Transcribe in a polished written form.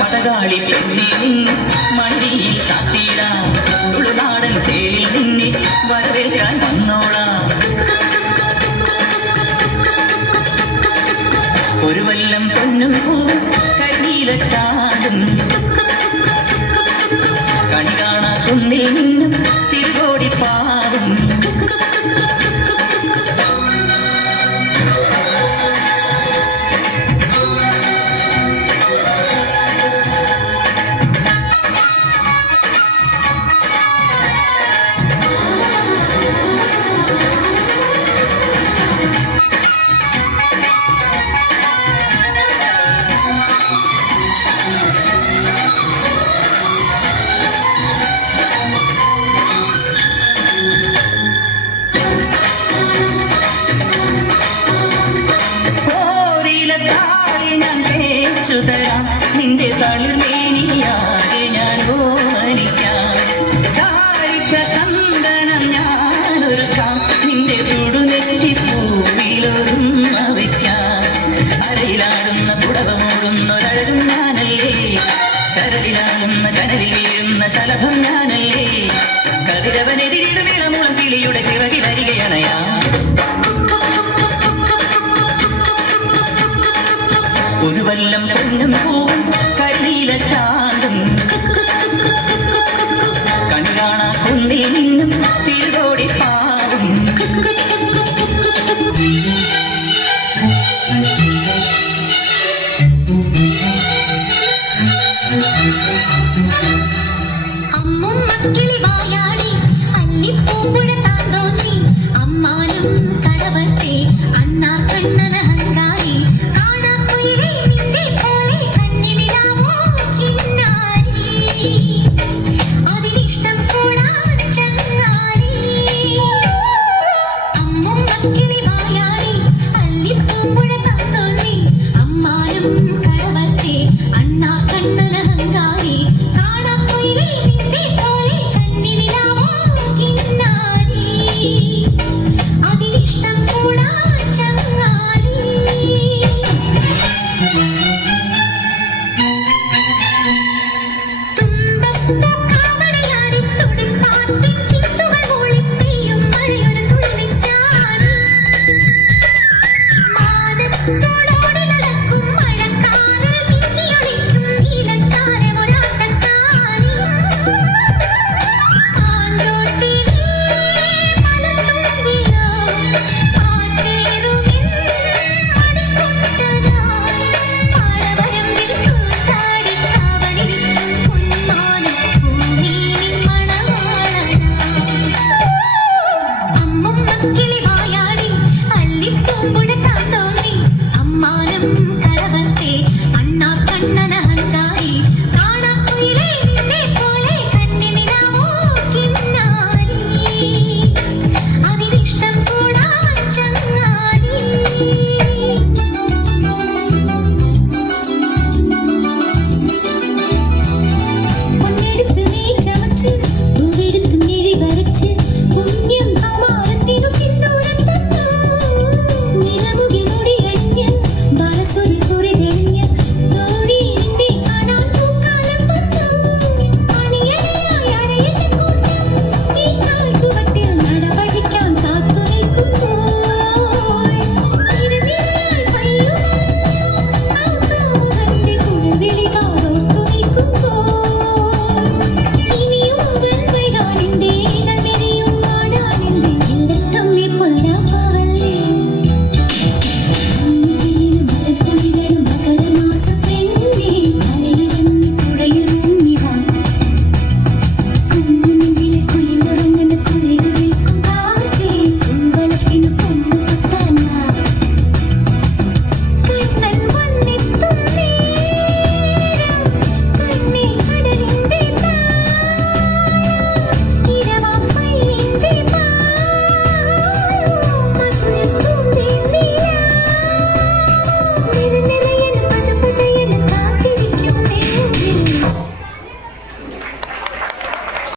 പടകാളി പെണ്ണി നിന്ന് മടിയിൽ ചാത്തിയിടാം തുളുനാടൻ ചേലിൽ നിന്നെ വരവേൽക്കാൻ വന്നോളാം ഒരു വല്ലം പൊന്നും പൂ കരിയില ചാടും കണി കാണാ കുന്നിൽ നിന്നും തിരുകോടി പാവും നിന്റെ തളിർമേനിയാകെ ഞാൻ ഓമനിക്കാം ചാരിച്ച ചന്ദനം ഞാനൊരുക്കാം നിന്റെ തുടുനെറ്റിപ്പൂവിലൊരുമ വയ്ക്കാം അരയിലാടുന്ന പുടവമോടുന്നൊരഴകും ഞാനല്ലേ കരളിലാടുന്ന കനലിൽ വീഴുന്ന ശലഭം ഞാനല്ലേ കതിരവനെതിരിടും ഇളമുളം കിളിയുടെ ചിറകിലരികയണയാ ഒരു വല്ലം പൊന്നും പൂവും കരിയില ചാണ്ടും കണി കാണാ കുന്നിൽ നിന്നും തിരുകോടി പാവും